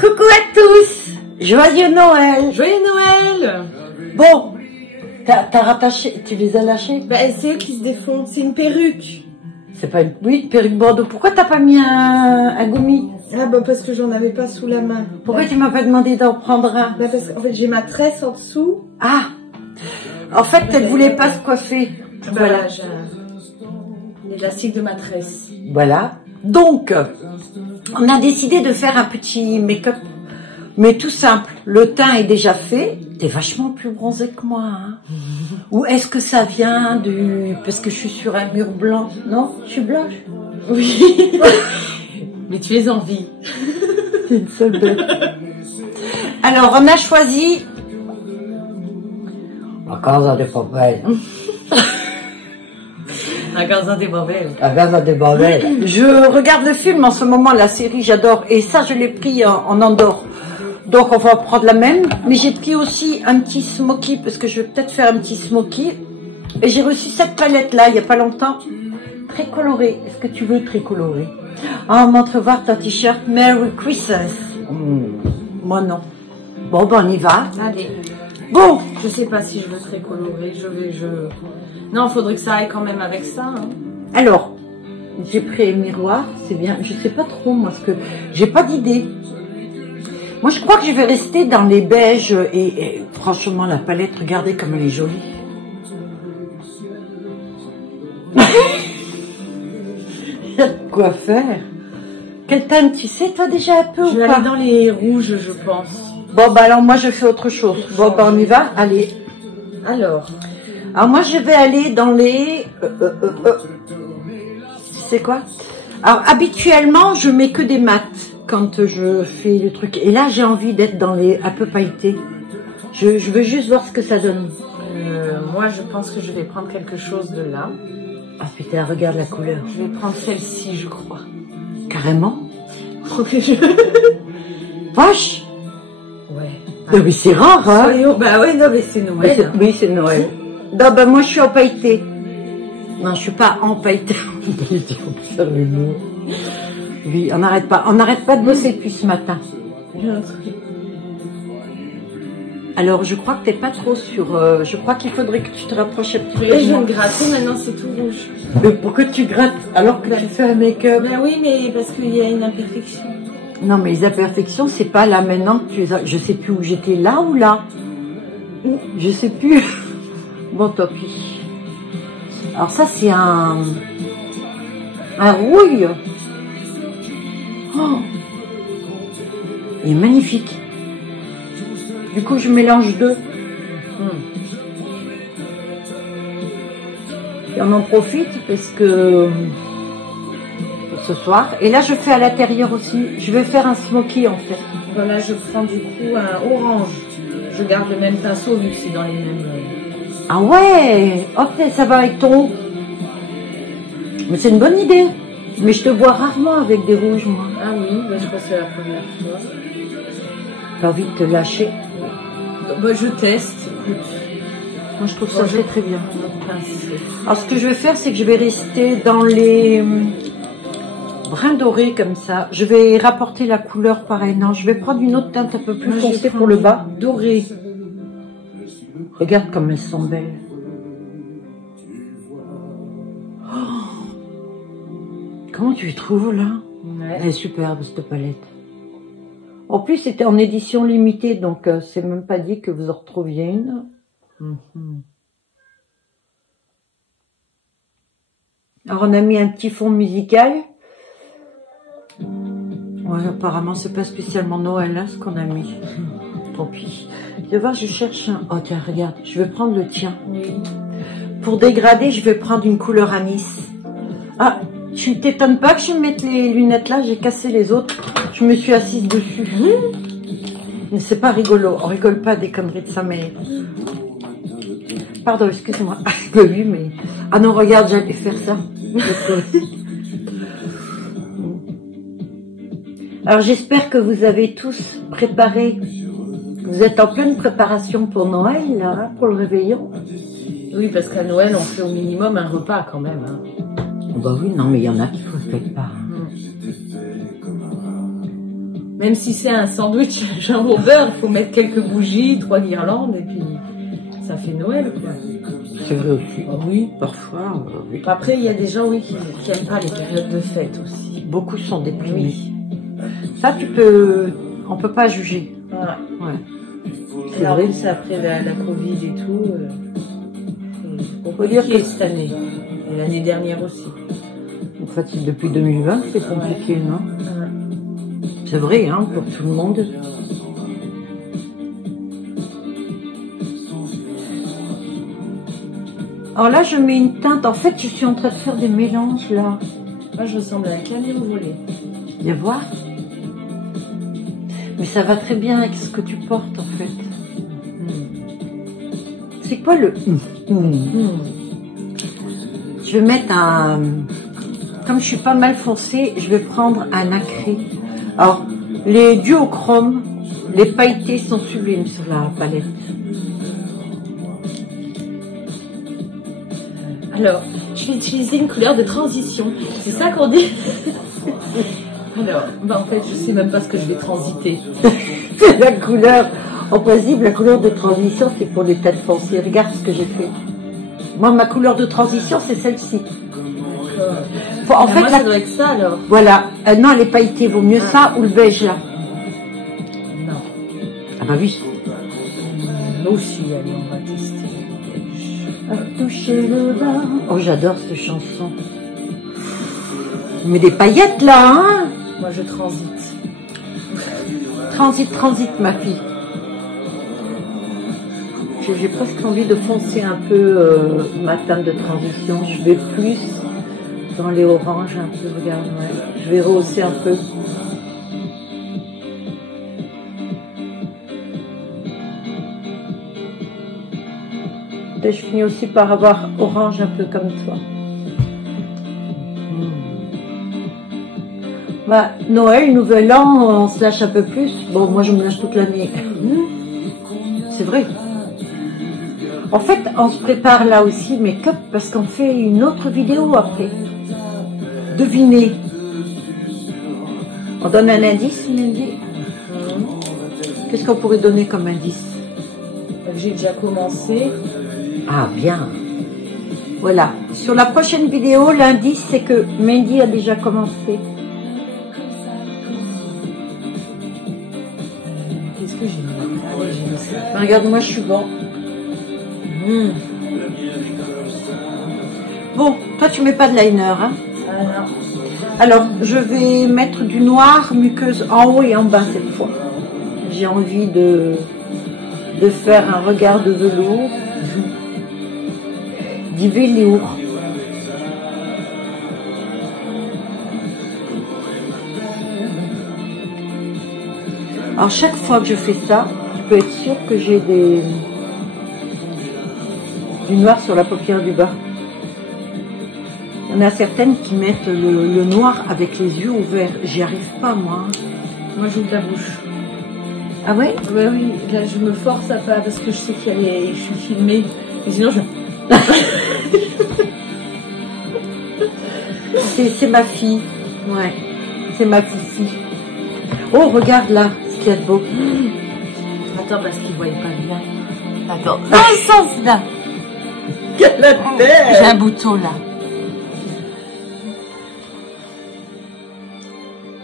Coucou à tous. Joyeux Noël. Joyeux Noël. Bon, t'as rattaché, tu les as lâchés? Ben, c'est eux qui se défont, c'est une perruque. C'est pas une, oui, une perruque Bordeaux. Pourquoi t'as pas mis un gommi? Ah bah parce que j'en avais pas sous la main. Pourquoi tu m'as pas demandé d'en prendre un? Bah parce qu'en fait j'ai ma tresse en dessous. Ah, en fait elle voulait pas se coiffer. Bah, voilà, j'ai l'élastique de ma tresse. Voilà. Donc, on a décidé de faire un petit make-up, mais tout simple. Le teint est déjà fait. T'es vachement plus bronzé que moi, hein. Ou est-ce que ça vient du... Parce que je suis sur un mur blanc. Non, je suis blanche. Oui. Mais tu es en vie. T'es une seule bête. Alors, on a choisi... La Casa de Papel. La Casa de Papel. La Casa de Papel. Je regarde le film en ce moment, la série, j'adore. Et ça, je l'ai pris en Andorre. Donc, on va prendre la même. Mais j'ai pris aussi un petit smoky, parce que je vais peut-être faire un petit smoky. Et j'ai reçu cette palette-là, il n'y a pas longtemps. Très colorée. Est-ce que tu veux très coloré? Ah, montre voir ta t-shirt. Merry Christmas. Moi, non. Bon, ben, on y va. Allez. Bon. Je sais pas si je veux très coloré. Non, faudrait que ça aille quand même avec ça. Hein. Alors, j'ai pris un miroir. C'est bien. Je sais pas trop, moi, parce que j'ai pas d'idée. Moi, je crois que je vais rester dans les beiges. Et franchement, la palette, regardez comme elle est jolie. Il y a de quoi faire. Quel teint tu sais, toi, déjà un peu Je ou vais pas? aller dans les rouges, je pense. Bon, bah alors, moi, je fais autre chose. Bon, bah, on y va. Allez. Alors, Moi, je vais aller dans les... C'est quoi? Alors, habituellement, je mets que des mats quand je fais le truc. Et là, j'ai envie d'être dans les un peu pailletés. Je veux juste voir ce que ça donne. moi je pense que je vais prendre quelque chose de là. Ah putain, regarde la couleur. Je vais prendre celle-ci, je crois. Carrément. Faut que je... Vache. Ouais. Non, mais c'est rare, hein. Soyons... Bah ouais, non mais c'est Noël. Oui, c'est Noël. Non, bah moi, je suis empailletée. Non, je suis pas empailletée. Oui, on n'arrête pas de bosser depuis ce matin. Alors, je crois que t'es pas trop sur... je crois qu'il faudrait que tu te rapproches un petit peu. Je vais me gratter, maintenant c'est tout rouge. Mais pourquoi tu grattes alors que tu fais un make-up? Ben oui, mais parce qu'il y a une imperfection. Non, mais les imperfections, c'est pas là maintenant que tu les as... Je sais plus où j'étais, là ou là? Je sais plus. Bon, tant pis. Alors ça, c'est un rouille. Oh, il est magnifique. Du coup, je mélange deux. Et on en profite parce que ce soir. Et là, je fais à l'intérieur aussi. Je vais faire un smoky en fait. Voilà, je prends du coup un orange. Je garde le même pinceau vu que c'est dans les mêmes... Ah ouais, hop, ça va avec ton haut. Mais c'est une bonne idée. Mais je te vois rarement avec des rouges, moi. Ah oui, ben je crois que c'est la première fois. T'as envie de te lâcher? Ben, je teste, écoute. Moi, je trouve ça très très bien. Pinceau. Alors, ce que je vais faire, c'est que je vais rester dans les brins dorés comme ça. Je vais rapporter la couleur pareil. Non, je vais prendre une autre teinte un peu plus foncée pour le bas. Doré. Regarde comme elles sont belles. Oh, comment tu les trouves là? Ouais. Elle est superbe cette palette. En plus, c'était en édition limitée, donc c'est même pas dit que vous en retrouviez une. Alors on a mis un petit fond musical. Ouais, apparemment c'est pas spécialement Noël là ce qu'on a mis. Tant pis. Tu vas voir, je cherche un... Oh tiens, regarde, je vais prendre le tien. Oui. Pour dégrader, je vais prendre une couleur anis. Ah, tu t'étonnes pas que je mette les lunettes là, j'ai cassé les autres. Je me suis assise dessus. Mais c'est pas rigolo, on rigole pas des conneries de ça, mais... Pardon, excuse-moi. Oui, mais... Ah non, regarde, j'allais faire ça. Alors j'espère que vous avez tous préparé... Vous êtes en pleine préparation pour Noël, là, hein, pour le réveillon. Oui, parce qu'à Noël, on fait au minimum un repas quand même. Hein. Bah oui, non, mais il y en a qui ne font pas. Même si c'est un sandwich jambon beurre, il faut mettre quelques bougies, 3 guirlandes et puis ça fait Noël, quoi. C'est vrai aussi. Oui, parfois. Oui. Après, il y a des gens, oui, qui n'aiment pas les périodes de fête aussi. Beaucoup sont déprimés. Ça, on peut pas juger. Ouais. C'est Alors, vrai. c'est après la Covid et tout. On peut dire que cette année. Et l'année dernière aussi. en fait, depuis 2020, c'est compliqué, non? C'est vrai, hein, pour tout le monde. Alors là, je mets une teinte. En fait, je suis en train de faire des mélanges, là. Moi, je ressemble à un camion volé. Viens voir. Mais ça va très bien avec ce que tu portes, en fait. C'est quoi le... Je vais mettre un... Comme je suis pas mal foncée, je vais prendre un nacré. Alors, les duochromes, les pailletés sont sublimes sur la palette. Alors, je vais utiliser une couleur de transition. C'est ça qu'on dit? Alors, en fait, je sais même pas ce que je vais transiter. C'est la couleur... En principe, la couleur de transition, c'est pour les têtes foncées. Regarde ce que j'ai fait. Moi, ma couleur de transition, c'est celle-ci. En fait, moi, ça doit être ça, alors. Voilà. Non, les pailletés, vaut mieux ça ou le beige, là. Non. Ah bah oui. Nous aussi, allez, on va tester. Toucher le bas. Oh, j'adore cette chanson. Mais des paillettes, là, hein? Moi, je transite. Transite, ma fille. J'ai presque envie de foncer un peu ma teinte de transition. Je vais plus dans les oranges un peu, regarde, ouais. Je vais rehausser un peu. Et je finis aussi par avoir orange un peu comme toi. Bah, Noël, Nouvel An, on se lâche un peu plus. Bon, moi je me lâche toute l'année. C'est vrai. En fait, on se prépare là aussi make-up parce qu'on fait une autre vidéo après. Devinez. On donne un indice, Mandy? Qu'est-ce qu'on pourrait donner comme indice? J'ai déjà commencé. Ah, bien. Voilà. Sur la prochaine vidéo, l'indice, c'est que Mandy a déjà commencé. Qu'est-ce que j'ai mis? Ah oui, j'ai mis ça. Regarde, moi, je suis bon. Bon, toi, tu mets pas de liner, hein? Ah non. Alors, je vais mettre du noir muqueuse en haut et en bas cette fois. J'ai envie de faire un regard de velours. Du velours. Alors, chaque fois que je fais ça, je peux être sûre que j'ai du noir sur la paupière du bas. Il y en a certaines qui mettent le noir avec les yeux ouverts. J'y arrive pas, moi. Moi, j'ouvre la bouche. Ah ouais? Ouais, oui. Là, je me force à pas parce que je sais je suis filmée. Et sinon, je... C'est ma fille. Ouais. C'est ma fille. Oh, regarde là, ce qu'il y a de beau. Attends, parce qu'ils ne voyaient pas bien. Attends. Dans le sens là. J'ai un bouton là.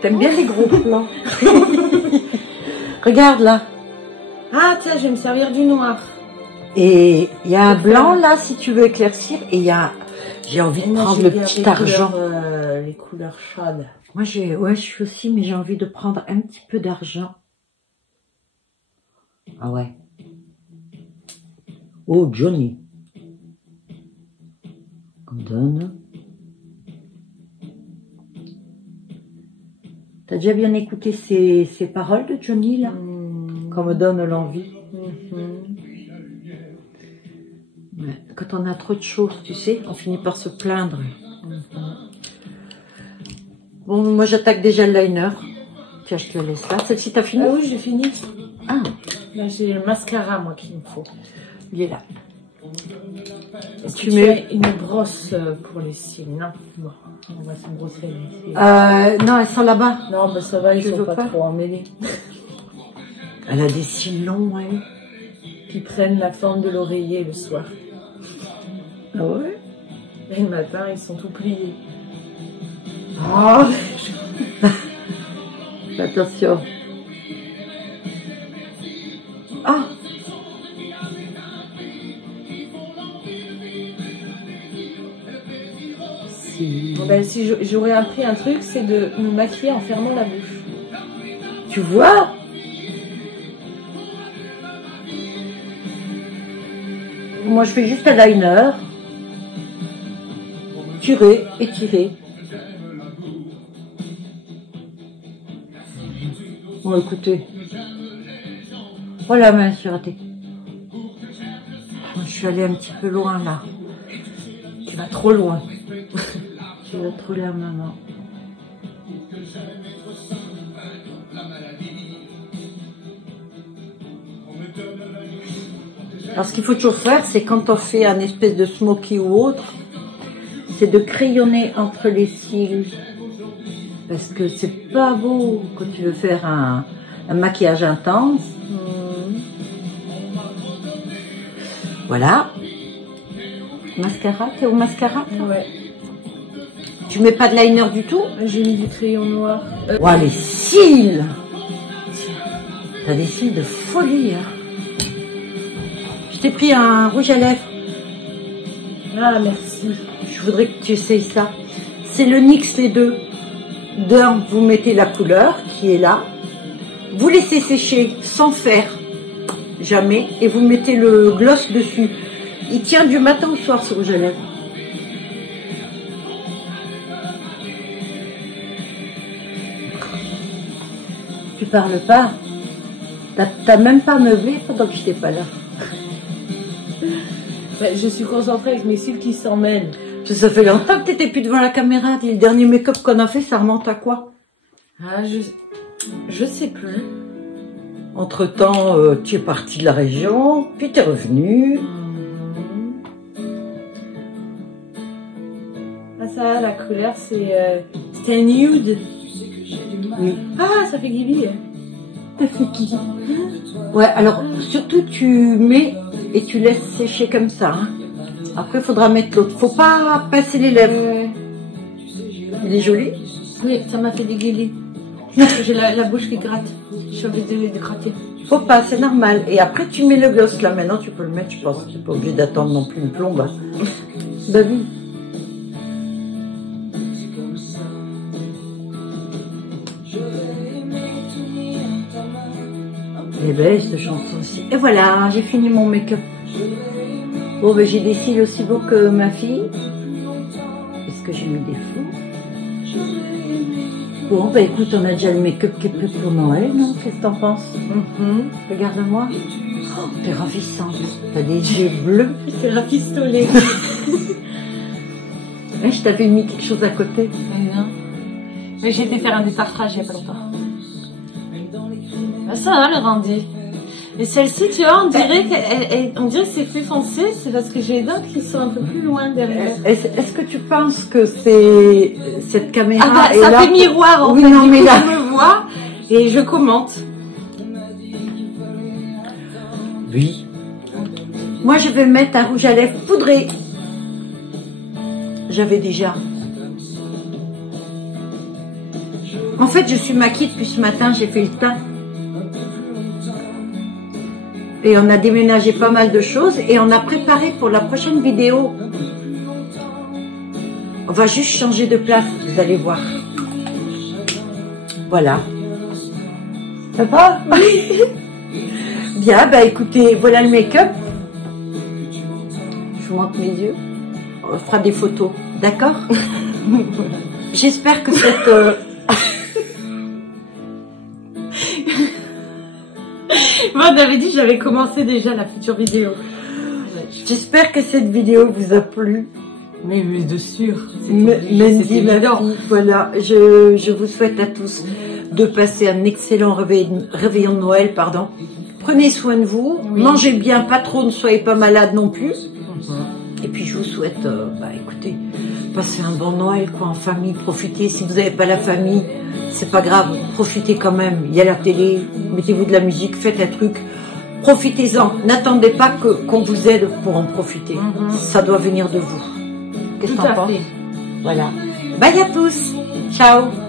T'aimes bien les gros plans? Regarde là. Ah, tiens, je vais me servir du noir. Et il y a un blanc là, si tu veux éclaircir. Et il y a... J'ai envie de prendre le petit argent. Les couleurs chaudes. Moi, ouais, je suis aussi, mais j'ai envie de prendre un petit peu d'argent. Ah ouais. Oh, Johnny. On donne. T'as déjà bien écouté ces paroles de Johnny, là? Qu'on me donne l'envie. Ouais. Quand on a trop de choses, tu sais, on finit par se plaindre. Bon, moi j'attaque déjà le liner. Tiens, je te laisse là. Celle-ci, t'as fini? Ah oui, j'ai fini. Ah, Là, j'ai le mascara, moi, qu'il me faut. il est là. Tu mets une brosse pour les cils? Non, bon, on va se brosser les cils. Non, elles sont là-bas. Non, bah ça va, ils sont pas trop emmêlés. Elle a des cils longs, elle. Qui prennent la forme de l'oreiller le soir. Ah ouais? Et le matin, ils sont tout pliés. Oh. Attention. Ah! Bon ben, si j'aurais appris un truc, c'est de me maquiller en fermant la bouche. Tu vois? Moi, je fais juste un liner. Tirer, étirer. Bon, écoutez. Oh la main, j'ai raté. Je suis allée un petit peu loin, là. Tu vas trop loin. Tu vas trop loin, maman. Alors, ce qu'il faut toujours faire, c'est quand on fait un espèce de smoky ou autre, c'est de crayonner entre les cils. Parce que c'est pas beau quand tu veux faire un maquillage intense. Voilà. Mascara, t'es au mascara? Ouais. Tu mets pas de liner du tout? J'ai mis du crayon noir. Ouais, les cils! T'as des cils de folie, hein. Je t'ai pris un rouge à lèvres. Ah, merci. Je voudrais que tu essayes ça. C'est le NYX, les deux. D'un, vous mettez la couleur qui est là. Vous laissez sécher sans faire. Jamais. Et vous mettez le gloss dessus. Il tient du matin au soir, ce rouge à lèvres. Tu parles pas. T'as même pas meublé pendant que j'étais pas là. Ouais, je suis concentrée avec mes cils qui s'emmènent. Ça fait longtemps que t'étais plus devant la caméra. Le dernier make-up qu'on a fait, ça remonte à quoi? Ah, je sais plus. Entre-temps, tu es parti de la région, puis tu es revenu. Ah ça, la couleur, c'est un nude. Oui. Ah, ça fait Gibi. Ça fait qui? Ouais, alors, surtout, tu mets et tu laisses sécher comme ça. Hein. Après, il faudra mettre l'autre. Faut pas passer les lèvres. Il est joli? Oui, ça m'a fait dégueuler. J'ai la bouche qui gratte. J'ai envie de gratter. Faut pas, c'est normal. Et après, tu mets le gloss là. Maintenant, tu peux le mettre, je pense. Tu n'es pas obligé d'attendre non plus une plombe. Hein. Bah oui. Elle est belle cette chanson aussi. Et voilà, j'ai fini mon make-up. Bon, ben j'ai des cils aussi beaux que ma fille. Est-ce que j'ai mis des fous? Bon, ben écoute, on a déjà le make-up qui est prêt pour Noël, non? Qu'est-ce que t'en penses? Regarde-moi. Oh, t'es ravissante. T'as des yeux bleus. C'est rafistolé. Ouais, je t'avais mis quelque chose à côté. Non. Mais j'ai été faire un détartrage il n'y a pas longtemps. Ah, ça va, le rendu. Et celle-ci, tu vois, on dirait que c'est plus foncé, c'est parce que j'ai les dents qui sont un peu plus loin derrière. Est-ce que tu penses que c'est cette caméra ah bah, est ça là fait miroir en oui, fait, non, mais coup, là... je me vois et je commente. Oui. Moi, je vais mettre un rouge à lèvres poudré. J'avais déjà. En fait, je suis maquillée depuis ce matin, j'ai fait le teint. Et on a déménagé pas mal de choses et on a préparé pour la prochaine vidéo. On va juste changer de place, vous allez voir. Voilà. Ça va? Oui. Bien, bah écoutez, voilà le make-up. Je vous montre mes yeux. On fera des photos, d'accord? J'espère que cette... Moi, on avait dit que j'avais commencé déjà la future vidéo. J'espère que cette vidéo vous a plu. Mais de sûr. Mandy, voilà, je vous souhaite à tous de passer un excellent réveillon de Noël, pardon. prenez soin de vous, mangez bien, pas trop, ne soyez pas malade non plus. Et puis je vous souhaite, écoutez, passez un bon Noël quoi, en famille, profitez. Si vous n'avez pas la famille, c'est pas grave, profitez quand même. Il y a la télé, mettez-vous de la musique, faites un truc, profitez-en. N'attendez pas qu'on vous aide pour en profiter. Ça doit venir de vous. Qu'est-ce que t'en penses? Voilà. Bye à tous. Ciao.